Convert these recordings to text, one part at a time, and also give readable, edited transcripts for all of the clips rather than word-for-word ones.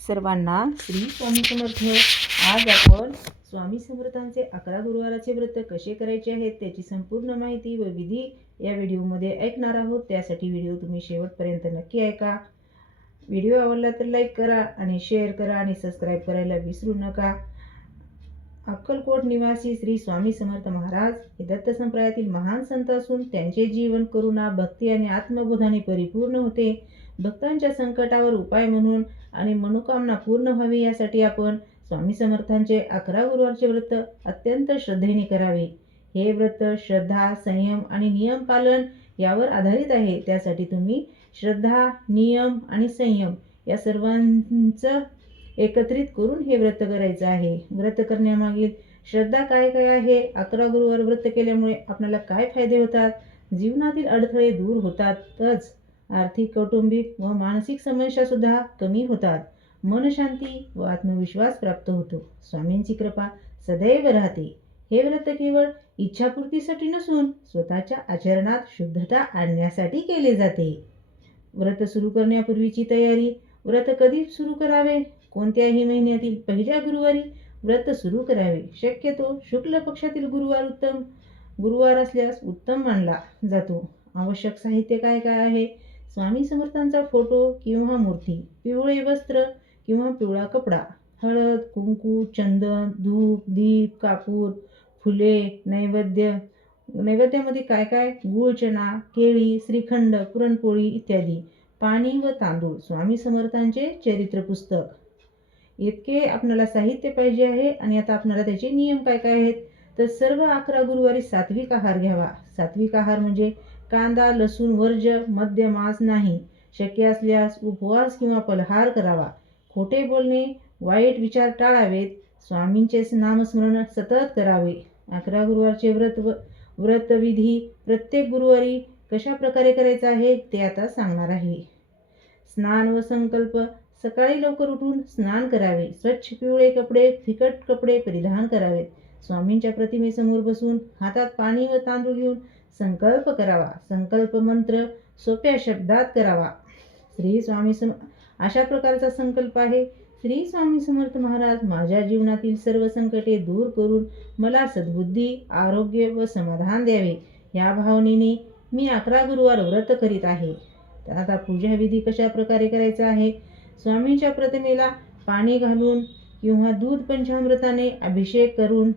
सर्वांना श्री स्वामी समर्थ। आज आपण स्वामी समर्थांचे 11 गुरुवाराचे व्रत कसे करायचे आहेत त्याची संपूर्ण माहिती व विधी या व्हिडिओमध्ये ऐकणार आहोत। त्यासाठी व्हिडिओ तुम्ही शेवटपर्यंत नक्की ऐका। व्हिडिओ आवडला तर लाईक करा आणि शेअर करा आणि सबस्क्राईब करायला विसरू नका। अक्कलकोट निवासी श्री स्वामी समर्थ महाराज हे दत्त संप्रदायातील महान संत असून त्यांचे जीवन करुणा, भक्ती आणि आत्मबोधाने परिपूर्ण होते। भक्तांच्या संकटावर उपाय म्हणून आणि मनोकामना पूर्ण व्हावी यासाठी आपण स्वामी समर्थांचे 11 गुरुवारचे व्रत अत्यंत श्रद्धेने करावे। हे व्रत श्रद्धा, संयम आणि नियम पालन यावर आधारित आहे। त्यासाठी तुम्ही श्रद्धा, नियम आणि संयम या सर्वांचं एकत्रित करून हे व्रत करायचं आहे। व्रत करण्यामागील श्रद्धा काय काय आहे, 11 गुरुवार व्रत केल्यामुळे आपल्याला काय फायदे होतात, जीवनातील अडथळे दूर होतातच, आर्थिक, कौटुंबिक व मानसिक समस्या सुद्धा कमी होतात, मनशांती व आत्मविश्वास प्राप्त होतो, स्वामींची कृपा सदैव राहते। हे व्रत केवळ इच्छापूर्तीसाठी नसून स्वतःच्या आचरणात शुद्धता आणण्यासाठी केले जाते। व्रत सुरू करण्यापूर्वीची तयारी। व्रत कधी सुरू करावे? कोणत्याही महिन्यातील पहिल्या गुरुवारी व्रत सुरू करावे। शक्यतो शुक्ल पक्षातील गुरुवार असल्यास उत्तम मानला जातो। आवश्यक साहित्य काय काय आहे? स्वामी समर्थांचा फोटो किंवा मूर्ती, पिवळे वस्त्र किंवा पिवळा कपडा, हळद, कुंकू, चंदन, धूप, दीप, कापूर, फुले, नैवेद्यामध्ये काय काय? गूळ, चणा, केळी, श्रीखंड, पुरणपोळी इत्यादी, पाणी व तांदूळ, स्वामी समर्थांचे चरित्र पुस्तक, इतके आपल्याला साहित्य पाहिजे आहे। आणि आता आपल्याला त्याचे नियम काय काय आहेत? तर सर्व 11 गुरुवारी सात्विक आहार घ्यावा। सात्विक आहार म्हणजे कांदा, लसूण वर्ज्य, मद्य, मांस नाही। शक्य असल्यास उपवास किंवा फलाहार करावा। खोटे बोलणे, वाईट विचार टाळावेत। स्वामींचे नामस्मरण सतत करावे। 11 गुरुवारचे व्रतविधी प्रत्येक गुरुवारी कशा प्रकारे करायचा आहे ते आता सांगणार आहे। स्नान व संकल्प। सकाळी लवकर उठून स्नान करावे। स्वच्छ पिवळे कपडे, फिकट कपडे परिधान करावेत। स्वामींच्या प्रतिमेसमोर बसून हातात पाणी व तांदूळ घेऊन संकल्प करावा। संकल्प मंत्र सोप्या शब्दात करावा। अशा प्रकारचा संकल्प आहे: श्री स्वामी समर्थ महाराज माझ्या जीवनातील सर्व संकटे दूर करून मला सद्बुद्धी, आरोग्य व समाधान द्यावे। या भावनेने मी 11 गुरुवार व्रत करीत आहे। आता पूजाविधी कशा प्रकारे करायचा आहे? स्वामींच्या प्रतिमेला पाणी घालून किंवा दूध पंचामृताने अभिषेक करून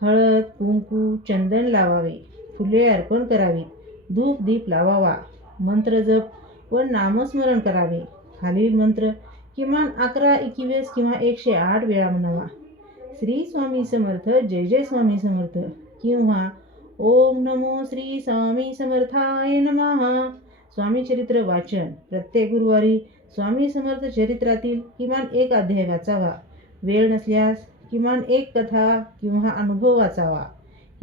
हळद, कुंकू, चंदन लावावे, फुले अर्पण करावी, धूप दीप लावावा, मंत्र जप व नामस्मरण करावे। खालील मंत्र किमान 11, 21 किंवा 108 वेळा म्हणावा: श्री स्वामी समर्थ, जय जय स्वामी समर्थ, किंवा ओम नमो श्री स्वामी समर्थाय नमः। स्वामी चरित्र वाचन। प्रत्येक गुरुवारी स्वामी समर्थ चरित्रातील किमान एक अध्याय वाचावा। वेळ नसल्यास किमान एक कथा किंवा अनुभव वाचावा।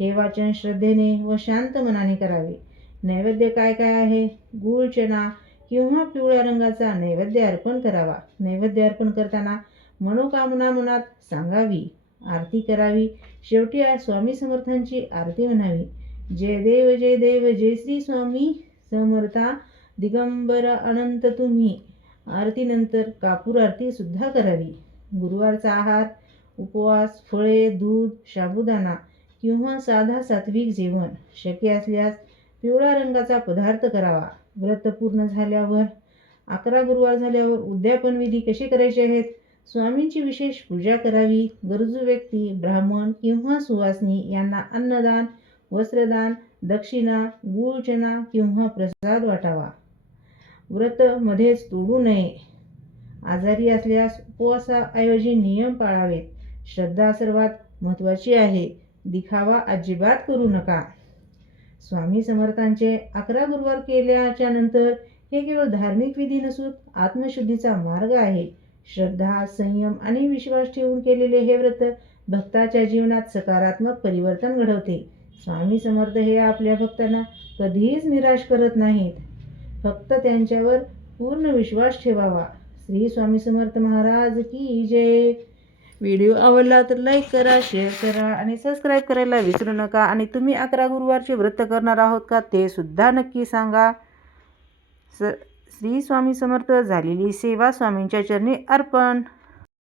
हे वाचन श्रद्धेने व शांत मनाने करावे। नैवेद्य काय काय आहे? गूळ, चणा किंवा पिवळ्या रंगाचा नैवेद्य अर्पण करावा। नैवेद्य अर्पण करताना मनोकामना मनात सांगावी, आरती करावी। शेवटी स्वामी समर्थांची आरती म्हणावी: जय देव जय देव, जय श्री स्वामी समर्था, दिगंबर अनंत तुम्ही। आरतीनंतर कापूर आरती सुद्धा करावी। गुरुवारचा आहार: उपवास, फळे, दूध, साबुदाणा किंवा साधा सात्विक जेवण। शक्य असल्यास पिवळा रंगाचा पदार्थ करावा। व्रत पूर्ण झाल्यावर 11 गुरुवार झाल्यावर उद्यापन विधी कसे करायचे आहेत? स्वामींची विशेष पूजा करावी। गरजू व्यक्ती, ब्राह्मण किंवा सुवासिनी यांना अन्नदान, वस्त्रदान, दक्षिणा, गूळ, चणा किंवा प्रसाद वाटावा। व्रत मध्येच तोडू नये। आजारी असल्यास उपवासाऐवजी नियम पाळावेत। श्रद्धा सर्वात महत्त्वाची आहे, दिखावा अजिबात करू नका। स्वामी समर्थांचे 11 गुरुवार केल्याच्या नंतर हे केवळ धार्मिक विधी नसून आत्मशुद्धीचा मार्ग आहे। श्रद्धा, संयम आणि विश्वास ठेवून केलेले हे व्रत भक्ताच्या जीवनात सकारात्मक परिवर्तन घडवते। स्वामी समर्थ हे आपल्या भक्तांना कधीच निराश करत नाहीत, फक्त त्यांच्यावर पूर्ण विश्वास ठेवावा। श्री स्वामी समर्थ महाराज की जय। व्हिडिओ आवडला तर लाईक करा, शेअर करा आणि सबस्क्राईब करायला विसरू नका। आणि तुम्ही 11 गुरुवारचे व्रत करणार आहोत का ते सुद्धा नक्की सांगा। श्री स्वामी समर्थ. झालेली सेवा स्वामींच्या चरणी अर्पण.